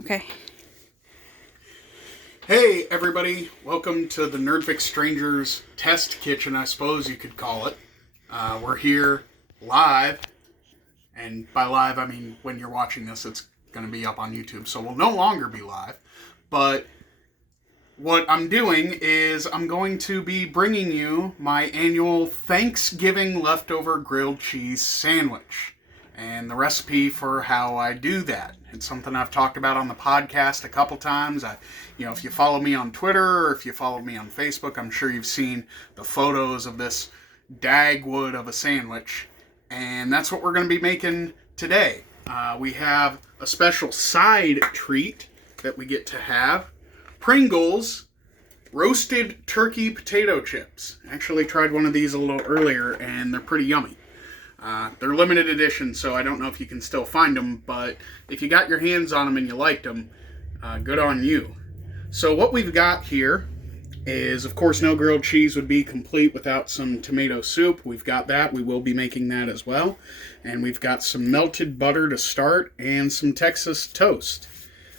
Okay. Hey everybody, welcome to the Nerdfix Strangers Test Kitchen, I suppose you could call it. We're here live, and by live I mean when you're watching this it's going to be up on YouTube, so we'll no longer be live. But what I'm doing is I'm going to be bringing you my annual Thanksgiving leftover grilled cheese sandwich and the recipe for how I do that. It's something I've talked about on the podcast a couple times. If you follow me on Twitter or if you follow me on Facebook, I'm sure you've seen the photos of this Dagwood of a sandwich. And that's what we're going to be making today. We have a special side treat that we get to have. Pringles roasted turkey potato chips. I actually tried one of these a little earlier and they're pretty yummy. They're limited edition, so I don't know if you can still find them, but if you got your hands on them and you liked them, good on you. So what we've got here is, of course, no grilled cheese would be complete without some tomato soup. We've got that. We will be making that as well. And we've got some melted butter to start and some Texas toast.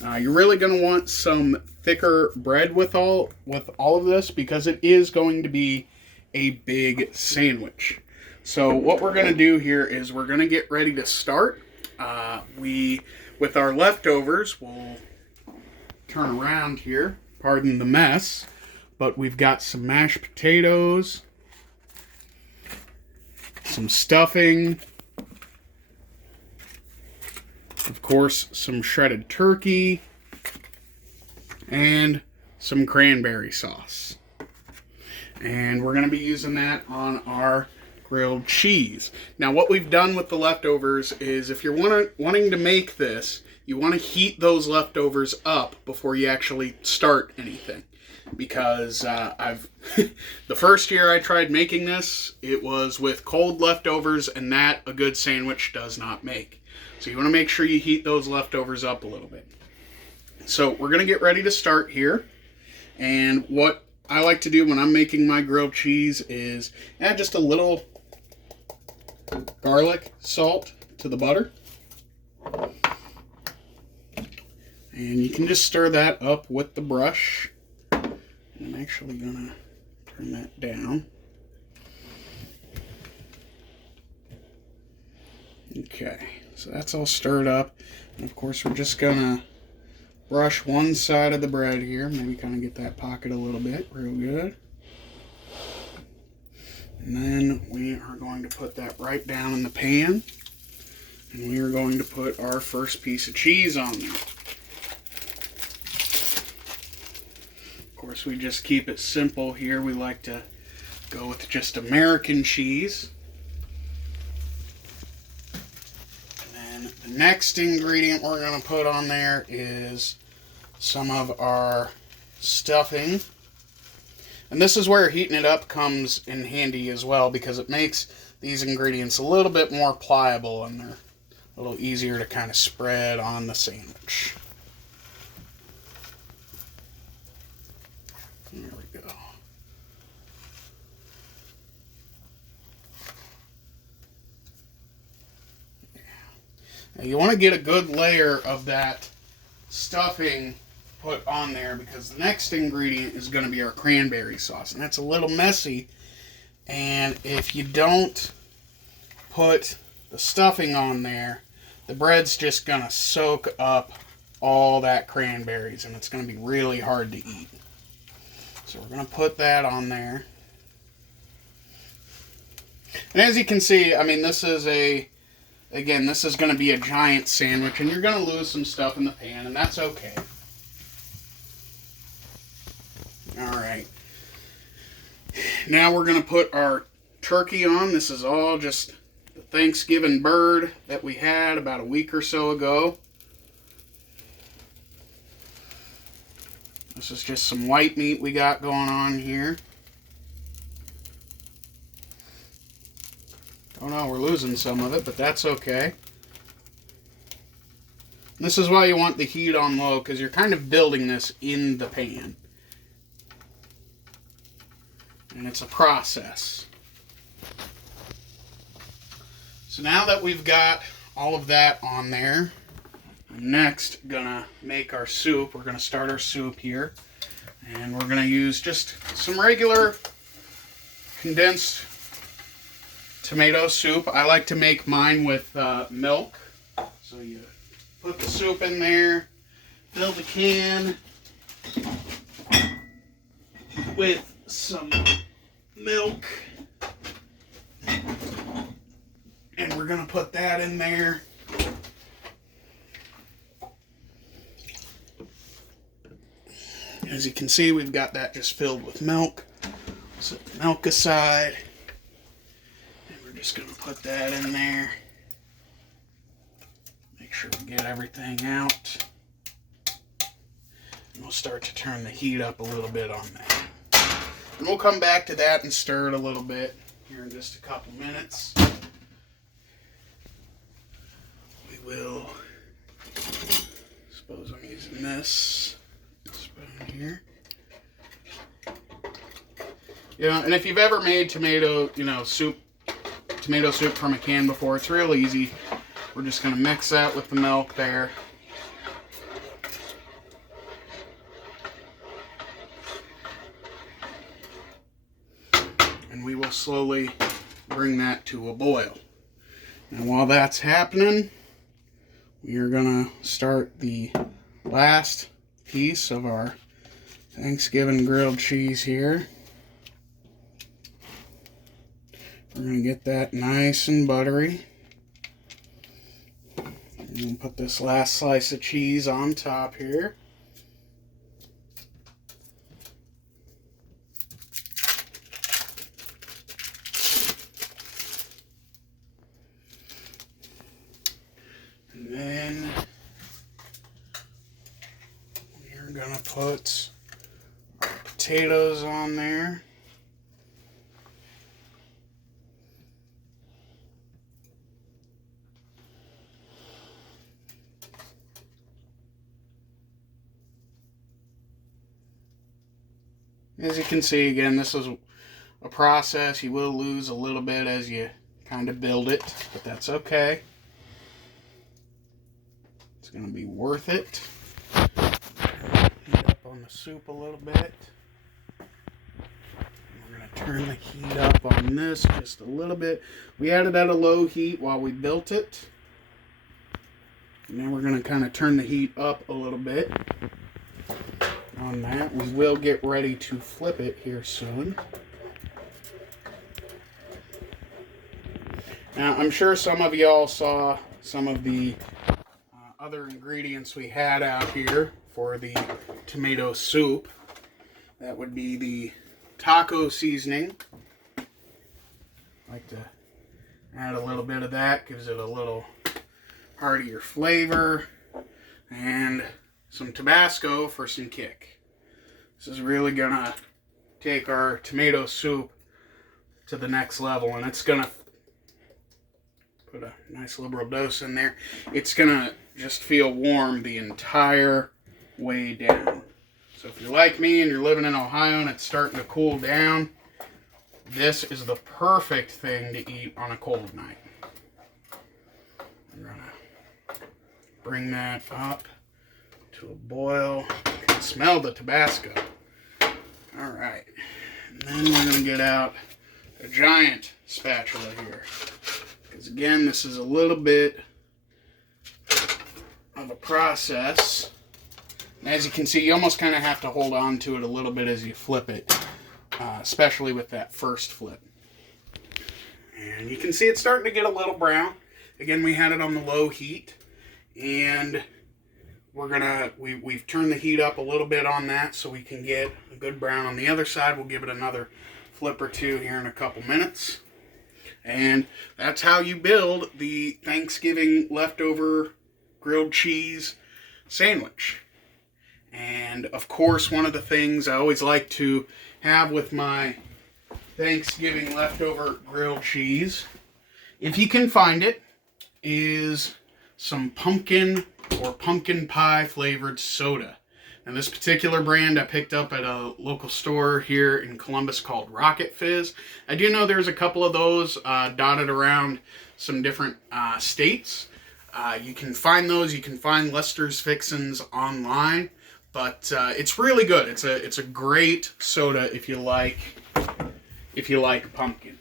You're really going to want some thicker bread with all of this because it is going to be a big sandwich. So what we're going to do here is we're going to get ready to start. With our leftovers, we'll turn around here. Pardon the mess. But we've got some mashed potatoes, some stuffing, of course, some shredded turkey, and some cranberry sauce. And we're going to be using that on our grilled cheese. Now, what we've done with the leftovers is if you're wanting to make this, you want to heat those leftovers up before you actually start anything. Because the first year I tried making this, it was with cold leftovers, and that a good sandwich does not make. So you want to make sure you heat those leftovers up a little bit. So we're going to get ready to start here. And what I like to do when I'm making my grilled cheese is add just a little garlic salt to the butter. And you can just stir that up with the brush. I'm actually going to turn that down. Okay, so that's all stirred up. And of course, we're just going to brush one side of the bread here. Maybe kind of get that pocket a little bit. Real good. And then we are going to put that right down in the pan. And we are going to put our first piece of cheese on there. Of course, we just keep it simple here. We like to go with just American cheese. And then the next ingredient we're going to put on there is some of our stuffing. And this is where heating it up comes in handy as well, because it makes these ingredients a little bit more pliable and they're a little easier to kind of spread on the sandwich. There we go. Yeah. Now you want to get a good layer of that stuffing put on there, because the next ingredient is going to be our cranberry sauce, and that's a little messy. And if you don't put the stuffing on there, the bread's just going to soak up all that cranberries, and it's going to be really hard to eat. So we're going to put that on there. And as you can see, I mean, this is going to be a giant sandwich, and you're going to lose some stuff in the pan, and that's okay. Alright, now we're going to put our turkey on. This is all just the Thanksgiving bird that we had about a week or so ago. This is just some white meat we got going on here. Oh no, we're losing some of it, but that's okay. This is why you want the heat on low, because you're kind of building this in the pan. And it's a process. So now that we've got all of that on there, I'm next gonna make our soup. We're gonna start our soup here. And we're gonna use just some regular condensed tomato soup. I like to make mine with milk. So you put the soup in there, fill the can with some milk, and we're gonna put that in there. As you can see, we've got that just filled with milk. Set the milk aside, and we're just gonna put that in there. Make sure we get everything out. And we'll start to turn the heat up a little bit on that. And we'll come back to that and stir it a little bit here in just a couple minutes. We will, suppose I'm using this spoon here. Yeah, and if you've ever made tomato soup from a can before, it's real easy. We're just going to mix that with the milk there. And we will slowly bring that to a boil. And while that's happening, we are going to start the last piece of our Thanksgiving grilled cheese here. We're going to get that nice and buttery. And we'll put this last slice of cheese on top here. And then we're going to put our potatoes on there. As you can see, again, this is a process. You will lose a little bit as you kind of build it, but that's okay. It's going to be worth it. Heat up on the soup a little bit. We're going to turn the heat up on this just a little bit. We had it at a low heat while we built it. And then we're going to kind of turn the heat up a little bit. On that, we will get ready to flip it here soon. Now, I'm sure some of y'all saw some of the other ingredients we had out here for the tomato soup. That would be the taco seasoning. I like to add a little bit of that, gives it a little heartier flavor, and some Tabasco for some kick. This is really gonna take our tomato soup to the next level, and it's gonna put a nice liberal dose in there. It's gonna just feel warm the entire way down. So if you're like me and you're living in Ohio and it's starting to cool down, this is the perfect thing to eat on a cold night. I'm gonna bring that up to a boil. You can smell the Tabasco. Alright, and then we're going to get out a giant spatula here. Because again, this is a little bit of a process. And as you can see, you almost kind of have to hold on to it a little bit as you flip it. Especially with that first flip. And you can see it's starting to get a little brown. Again, we had it on the low heat. And we've turned the heat up a little bit on that so we can get a good brown on the other side. We'll give it another flip or two here in a couple minutes. And that's how you build the Thanksgiving leftover grilled cheese sandwich. And of course, one of the things I always like to have with my Thanksgiving leftover grilled cheese, if you can find it, is some pumpkin or pumpkin pie flavored soda. And this particular brand I picked up at a local store here in Columbus called Rocket Fizz. I do know there's a couple of those dotted around some different states. You can find those. You can find Lester's Fixins online, but it's really good. It's a great soda if you like pumpkin.